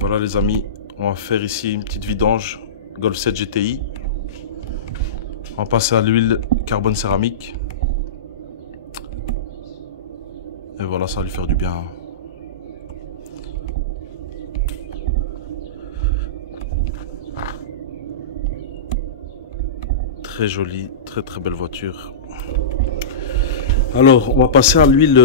Voilà les amis, on va faire ici une petite vidange Golf 7 GTI. On va passer à l'huile carbone céramique. Et voilà, ça va lui faire du bien. Très jolie, très belle voiture. Alors, on va passer à l'huile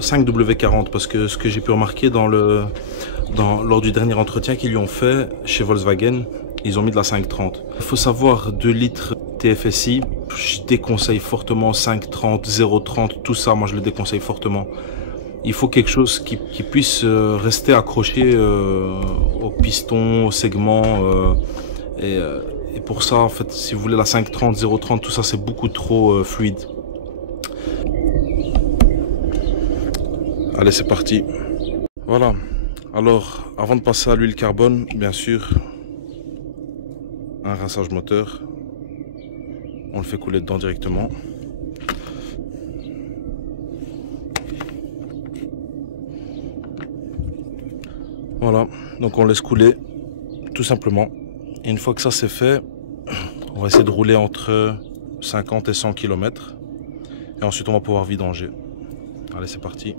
5W40 parce que ce que j'ai pu remarquer lors du dernier entretien qu'ils lui ont fait chez Volkswagen, ils ont mis de la 530. Il faut savoir 2 litres TFSI, je déconseille fortement 530, 030, tout ça, moi je le déconseille fortement. Il faut quelque chose qui puisse rester accroché au piston, au segment. Et pour ça, en fait, si vous voulez la 530, 030, tout ça, c'est beaucoup trop fluide. Allez, c'est parti. Voilà. Alors, avant de passer à l'huile carbone, bien sûr, un rinçage moteur. On le fait couler dedans directement. Voilà, donc on laisse couler tout simplement. Et une fois que ça c'est fait, on va essayer de rouler entre 50 et 100 km. Et ensuite on va pouvoir vidanger. Allez, c'est parti.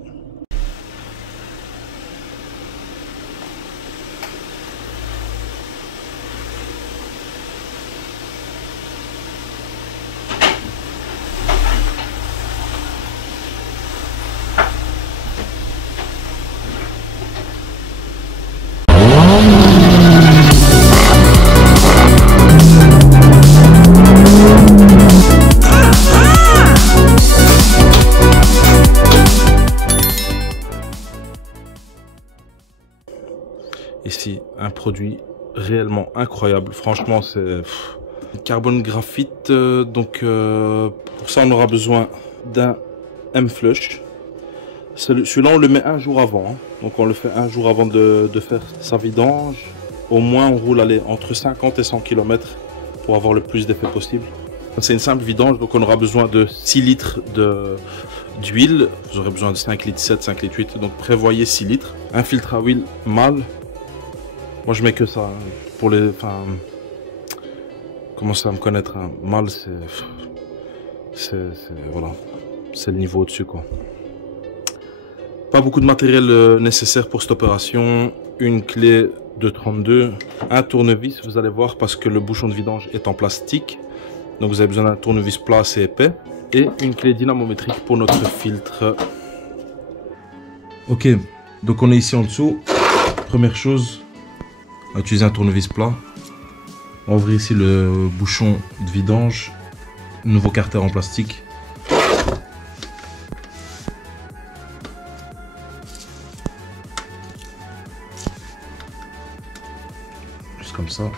Ici, un produit réellement incroyable. Franchement, c'est carbone graphite. Pour ça, on aura besoin d'un M-Flush. Celui-là, on le met un jour avant. Hein. Donc, on le fait un jour avant de faire sa vidange. Au moins, on roule entre 50 et 100 km pour avoir le plus d'effet possible. C'est une simple vidange, donc on aura besoin de 6 litres d'huile. Vous aurez besoin de 5 litres 7, 5 litres 8. Donc, prévoyez 6 litres. Un filtre à huile mâle. Moi je mets que ça, pour les, commencez à me connaître, hein. Mâle voilà, c'est le niveau au-dessus quoi. Pas beaucoup de matériel nécessaire pour cette opération, une clé de 32, un tournevis, vous allez voir parce que le bouchon de vidange est en plastique, donc vous avez besoin d'un tournevis plat assez épais, et une clé dynamométrique pour notre filtre. Ok, donc on est ici en dessous, première chose, on va utiliser un tournevis plat. On va ouvrir ici le bouchon de vidange. Nouveau carter en plastique. Juste comme ça.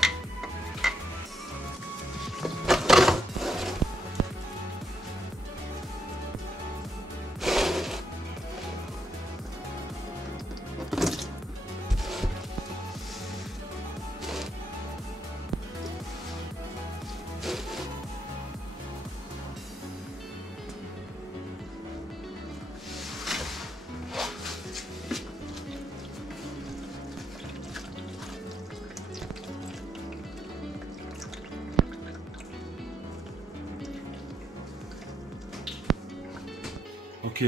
Ok,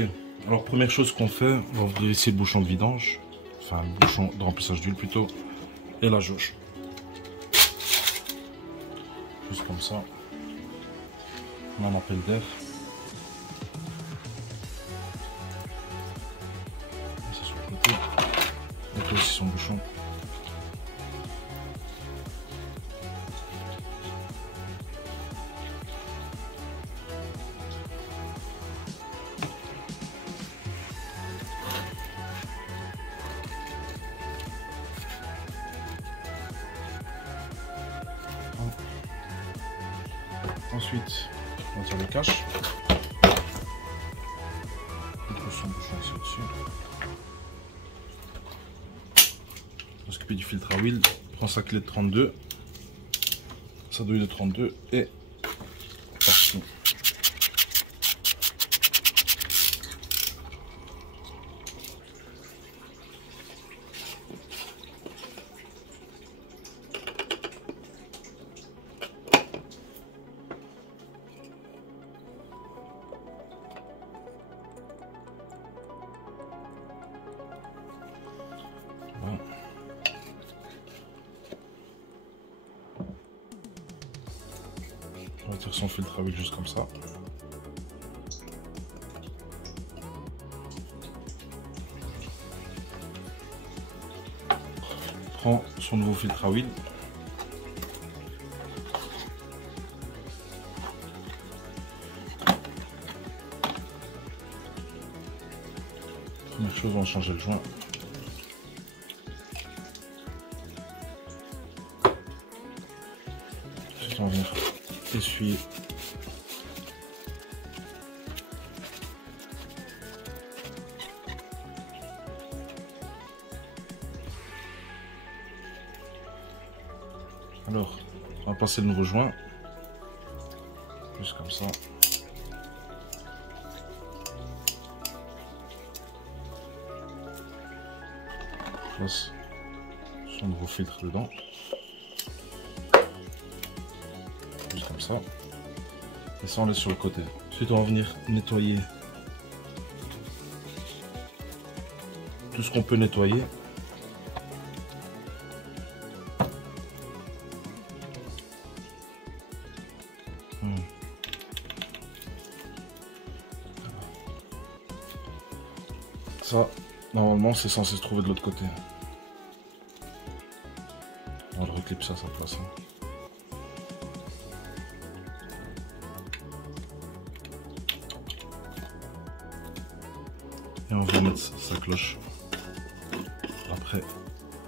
alors première chose qu'on fait, on va ouvrir ici le bouchon de vidange, enfin le bouchon de remplissage d'huile plutôt, et la jauge. Juste comme ça, on a un appel d'air. Et ça sur le côté, donc là aussi son bouchon. Ensuite, on tire le cache. On pose son bouchon ici au-dessus. On va s'occuper du filtre à huile. On prend sa clé de 32. Sa douille de 32 et parti. Voilà. On retire son filtre à huile juste comme ça. Prend son nouveau filtre à huile. Première chose, on va changer le joint. Ensuite, on va venir essuyer. Alors, on va passer le nouveau joint. Juste comme ça. Place son nouveau filtre dedans. Juste comme ça. Et ça, on laisse sur le côté. Ensuite, on va venir nettoyer tout ce qu'on peut nettoyer. Ça, normalement, c'est censé se trouver de l'autre côté. On va le reclipser à sa place. Et on va mettre sa cloche. Après,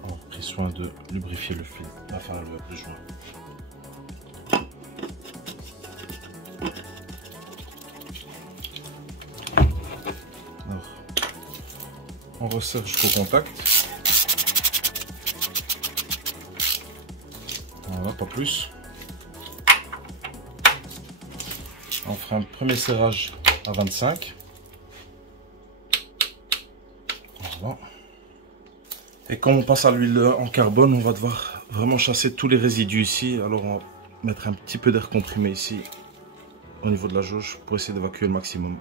on a pris soin de lubrifier le fil, enfin le joint. Alors, on resserre jusqu'au contact. Voilà, pas plus. On fera un premier serrage à 25. Voilà. Et quand on passe à l'huile en carbone, on va devoir vraiment chasser tous les résidus ici. Alors on va mettre un petit peu d'air comprimé ici au niveau de la jauge pour essayer d'évacuer le maximum.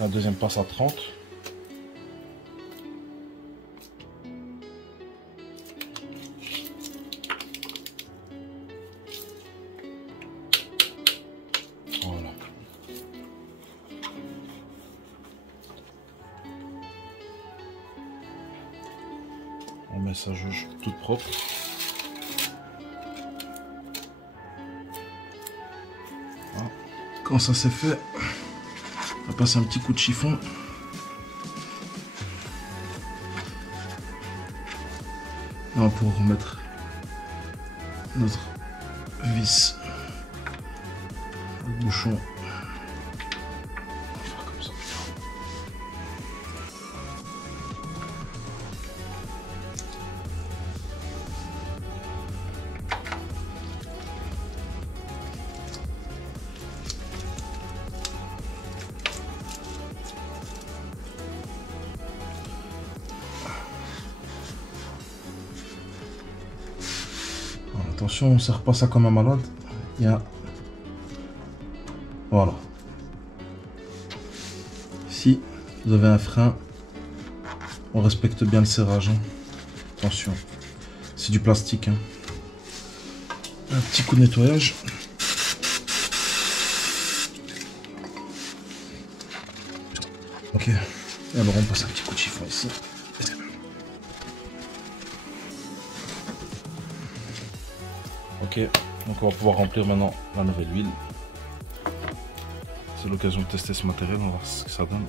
La deuxième passe à 30. Voilà. On met sa jauge toute propre. Voilà. Quand ça c'est fait, on va passer un petit coup de chiffon. Là, pour remettre notre vis au bouchon. On va faire comme ça. Attention, on ne serre pas ça comme un malade. Il y a... Voilà. Si vous avez un frein, on respecte bien le serrage. Hein. Attention, c'est du plastique. Hein. Un petit coup de nettoyage. Ok. Et alors on passe un petit coup de chiffon ici. Ok, donc on va pouvoir remplir maintenant la nouvelle huile. C'est l'occasion de tester ce matériel, on va voir ce que ça donne.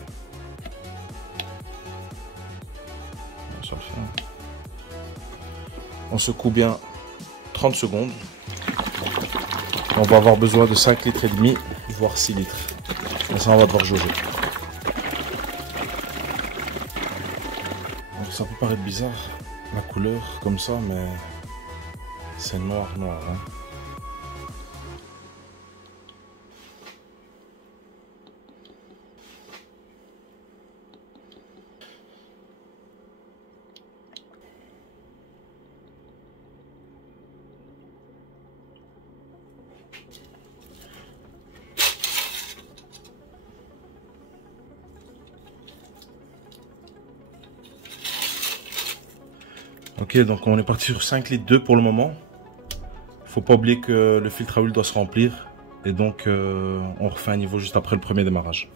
Ça le fait. On secoue bien 30 secondes. On va avoir besoin de 5 litres et demi, voire 6 litres. Et ça on va devoir jauger. Alors, ça peut paraître bizarre, la couleur comme ça, mais c'est noir. Hein. Ok, donc on est parti sur 5 litres 2 pour le moment. Faut pas oublier que le filtre à huile doit se remplir. Et donc on refait un niveau juste après le premier démarrage.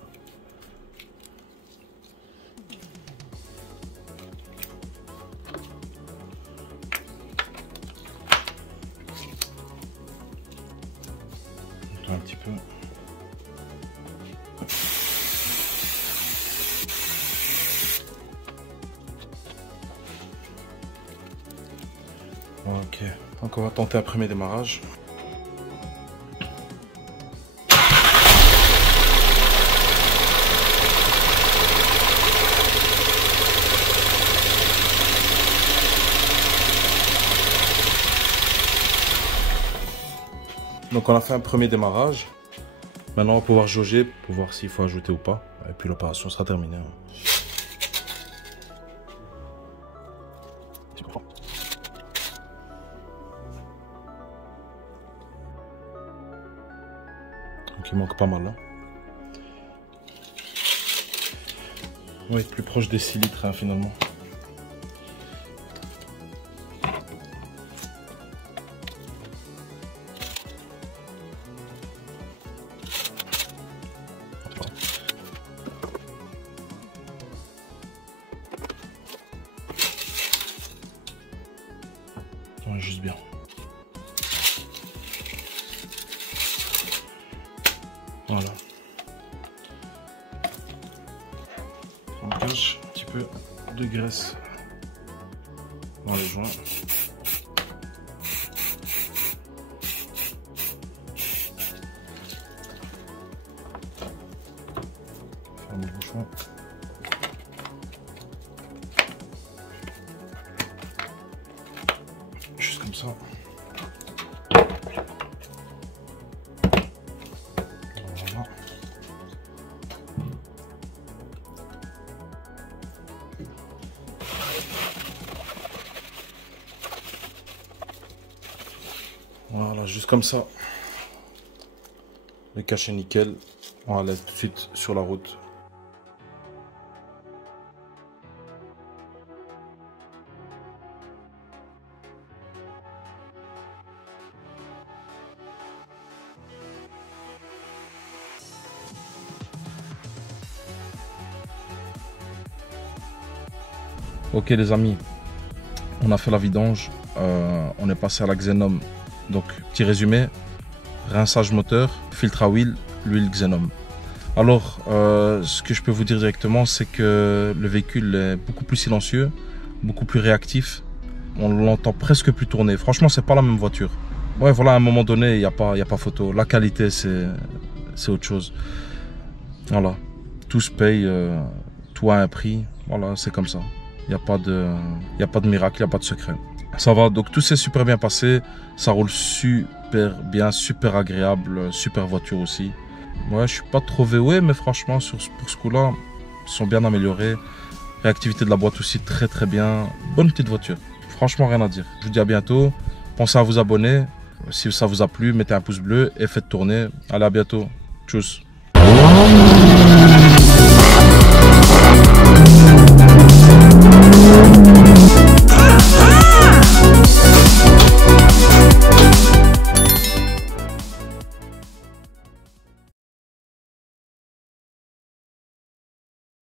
Un petit peu. Ok, donc on va tenter un premier démarrage. Donc on a fait un premier démarrage. Maintenant on va pouvoir jauger pour voir s'il faut ajouter ou pas. Et puis l'opération sera terminée. Donc il manque pas mal là. On va être plus proche des 6 litres hein, finalement. Ouais, juste bien. Voilà. On cache un petit peu de graisse dans les joints. Ferme le bouchon. Juste comme ça. Voilà. Voilà, juste comme ça. Le cachet nickel. On va aller tout de suite sur la route. Ok les amis, on a fait la vidange, on est passé à la Xenom. Donc petit résumé, rinçage moteur, filtre à huile, l'huile Xenom. Alors ce que je peux vous dire directement, c'est que le véhicule est beaucoup plus silencieux, beaucoup plus réactif. On l'entend presque plus tourner. Franchement c'est pas la même voiture. Ouais voilà, à un moment donné il n'y a pas photo. La qualité c'est autre chose. Voilà, tout se paye, tout a un prix, voilà c'est comme ça. Il n'y a pas de miracle, il n'y a pas de secret. Ça va, donc tout s'est super bien passé. Ça roule super bien, super agréable, super voiture aussi. Ouais, je suis pas trop VW, mais franchement, pour ce coup-là, ils sont bien améliorés. Réactivité de la boîte aussi très très bien. Bonne petite voiture. Franchement, rien à dire. Je vous dis à bientôt. Pensez à vous abonner. Si ça vous a plu, mettez un pouce bleu et faites tourner. Allez, à bientôt. Tchuss.